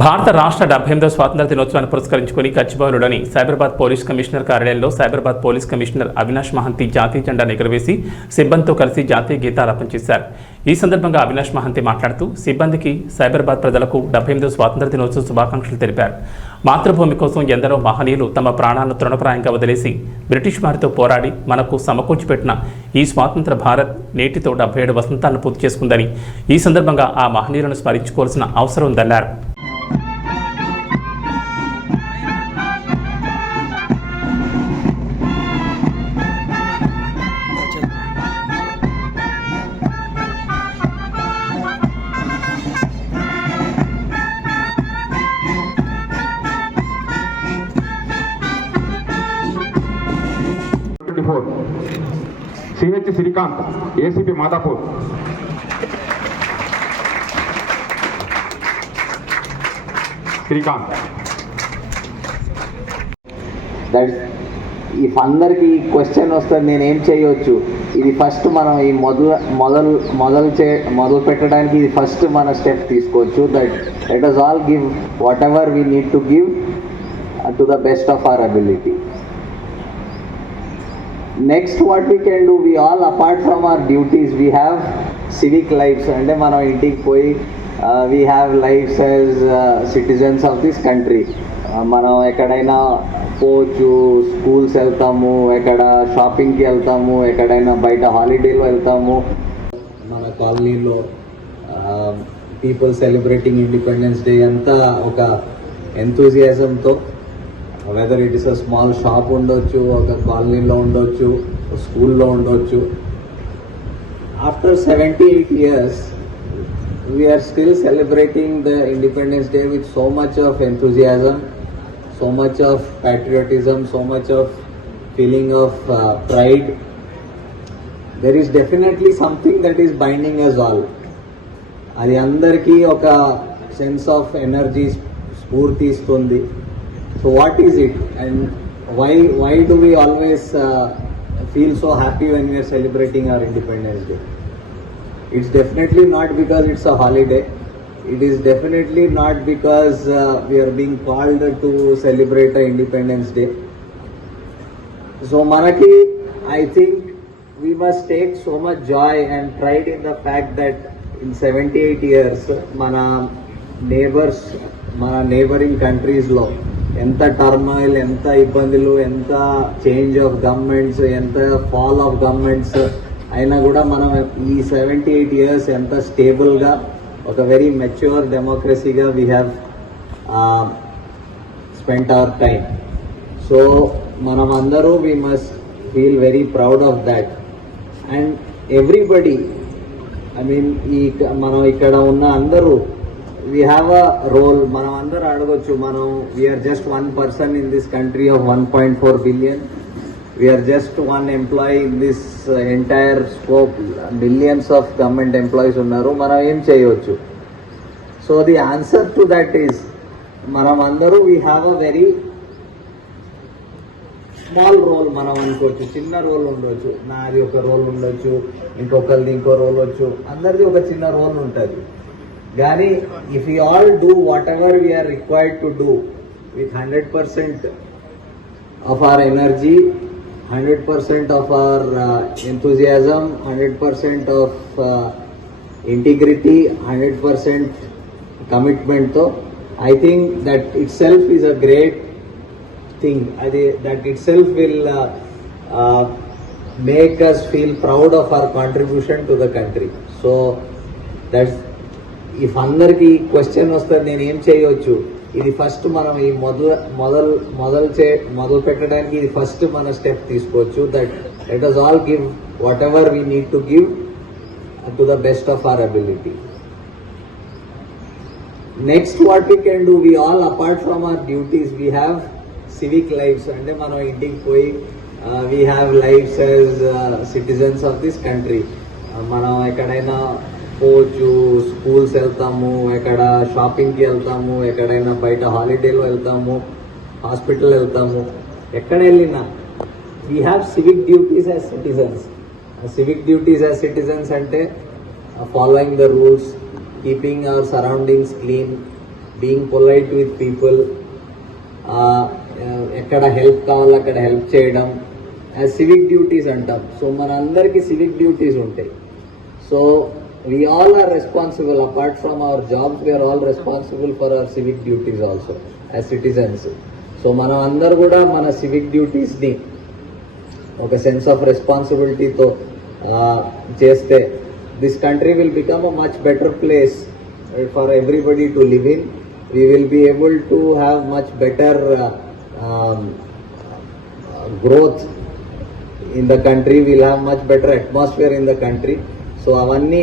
భారత రాష్ట్ర 78వ స్వాతంత్ర్య దినోత్సవాన్ని పురస్కరించుకుని గచ్చిబౌలిలోని సైబరాబాద్ పోలీస్ కమిషనర్ కార్యాలయంలో సైబరాబాద్ పోలీస్ కమిషనర్ అవినాష్ మహంతి జాతీయ జెండాను ఎగురవేసి సిబ్బందితో కలిసి జాతీయ గీతాలాపన చేశారు. ఈ సందర్భంగా అవినాష్ మహంతి మాట్లాడుతూ సిబ్బందికి సైబరాబాద్ ప్రజలకు 78వ స్వాతంత్ర్య దినోత్సవ శుభాకాంక్షలు తెలిపారు. మాతృభూమి కోసం ఎందరో మహనీయులు తమ ప్రాణాలను తృణప్రాయంగా వదిలేసి బ్రిటిష్ వారితో పోరాడి మనకు సమకూర్చిపెట్టిన ఈ స్వాతంత్ర భారత్ నేటితో 77 వసంతాలను పూర్తి చేసుకుందని, ఈ సందర్భంగా ఆ మహనీయులను స్మరించుకోవాల్సిన అవసరం ఉందన్నారు. CH Srikanth, ACP Madhapur. Srikanth. If అందరికి క్వశ్చన్ వస్తుంది నేను ఏం చేయవచ్చు, ఇది ఫస్ట్ మనం ఈ మొదలు పెట్టడానికి ఇది ఫస్ట్ మన స్టెప్ తీసుకోవచ్చు. That let us all give whatever we need to give to the best of our ability. Next, what we can do, we all, apart from our duties, we have civic lives. అంటే మనం ఇంటికి పోయి we have lives as citizens of this country. మనం ఎక్కడైనా పోవచ్చు, స్కూల్స్ వెళ్తాము, ఎక్కడ షాపింగ్కి వెళ్తాము, ఎక్కడైనా బయట హాలిడేలో వెళ్తాము. మన కాలనీలో పీపుల్ సెలబ్రేటింగ్ ఇండిపెండెన్స్ డే అంతా ఒక ఎంతూజియాజంతో, whether it is a small shop ఉండొచ్చు, ఒక కాలనీలో ఉండొచ్చు, స్కూల్లో ఉండొచ్చు. After 78 years we are still celebrating the independence day with so much of enthusiasm, so much of patriotism, so much of feeling of pride. There is definitely something that is binding us all. అది అందరికీ ఒక sense of energy స్ఫూర్తి ఇస్తుంది. So what is it, and why do we always feel so happy when we are celebrating our Independence Day? It's definitely not because it's a holiday. It is definitely not because we are being called to celebrate a Independence Day. So Manaki, I think we must take so much joy and pride in the fact that in 78 years, mana neighboring countries lo enta turmoil, enta ibbandilu, enta change of governments, enta fall of governments aina kuda manam ee 78 years enta stable ga ఒక very mature డెమోక్రసీగా we have spent our time. So మనం అందరూ we must feel very proud of that. And everybody, I mean మనం ఇక్కడ ఉన్న అందరూ we have a role. మనం అందరూ అడగొచ్చు, మనం we are just 1 person in this country of 1.4 billion. We are just one employee in this entire scope. Millions of government employees unnaru, మనం ఏం చేయవచ్చు? So the answer to that is, మనం అందరూ we have a very small role. మనం అనుకోవచ్చు, చిన్న రోల్ ఉండొచ్చు, నాది ఒక రోల్ ఉండొచ్చు, ఇంకొకరిది ఇంకో రోల్ వచ్చు, అందరిది ఒక చిన్న రోల్ ఉంటుంది. కానీ if we all do whatever we are required to do with 100% of our energy, 100% of our enthusiasm, 100% of integrity, 100% commitment to, I think that itself is a great thing. That itself will make us feel proud of our contribution to the country. So that's, if అందరికి క్వశ్చన్ వస్తుంది నేను ఏం చేయవచ్చు, ఇది ఫస్ట్ మనం ఈ మొదలు పెట్టడానికి ఇది ఫస్ట్ మన స్టెప్ తీసుకోవచ్చు. That let us all give whatever we need to give to the best of our ability. Next, what we can do, we all, apart from our duties, we have civic lives. అంటే మనం ఇంటికి పోయి we have lives as citizens of this country. మనం ఎక్కడైనా పోవచ్చు, స్కూల్స్ వెళ్తాము, ఎక్కడ షాపింగ్కి వెళ్తాము, ఎక్కడైనా బయట హాలిడేలో వెళ్తాము, హాస్పిటల్ వెళ్తాము, ఎక్కడ వెళ్ళినా we have civic duties as citizens. Civic duties as citizens అంటే following the rules, keeping our surroundings clean, being polite with people, ఎక్కడ హెల్ప్ కావాలో అక్కడ హెల్ప్ చేయడం, సివిక్ డ్యూటీస్ అంటాం. సో మన అందరికీ సివిక్ డ్యూటీస్ ఉంటాయి. So we all are responsible, apart from our jobs, we are all responsible for our civic duties also as citizens. So మనం అందరు కూడా మన సివిక్ డ్యూటీస్ని ఒక సెన్స్ ఆఫ్ రెస్పాన్సిబిలిటీతో చేస్తే this country will become a much better place for everybody to live in. We will be able to have much better growth in the country, will have much better atmosphere in the country. So అవన్నీ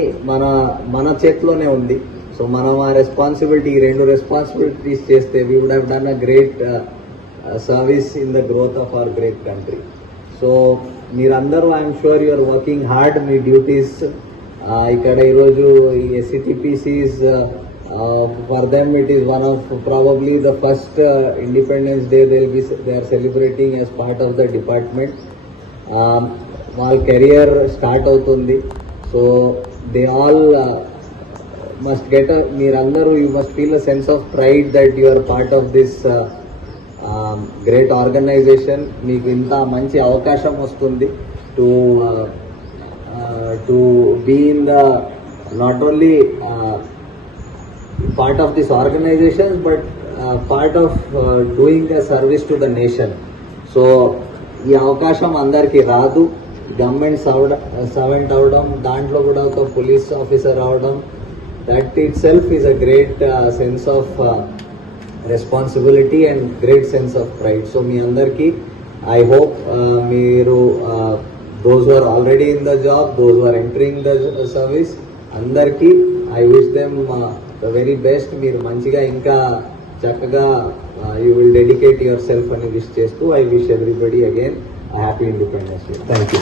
మన చేతిలోనే ఉంది. సో మనం ఆ రెస్పాన్సిబిలిటీ, ఈ రెండు responsibilities చేస్తే we would have done a great service in the growth of our great country. So మీరందరూ I'm sure you're working hard మీ డ్యూటీస్. ఇక్కడ ఈరోజు ఈ SCTPCs for them it is one of probably the first independence day they are celebrating as part of the department. వాళ్ళ career start అవుతుంది. So they all must get మీరందరూ you must feel a sense of pride that you are part of this great organisation. మీకు ఇంత మంచి అవకాశం వస్తుంది to be in the not only part of this organisation but part of doing the service to the nation. So ఈ అవకాశం అందరికీ రాదు. Government servant అవడం, దాంట్లో కూడా ఒక పోలీస్ ఆఫీసర్ అవడం, that itself is a great sense of responsibility and great sense of pride. So మీ అందరికీ ఐ హోప్ మీరు those who are already in the job, those who are entering the service, అందరికీ I wish them the very best. మీరు మంచిగా ఇంకా చక్కగా you will dedicate yourself అని wish చేస్తూ I wish everybody again happy independence day. Thank you.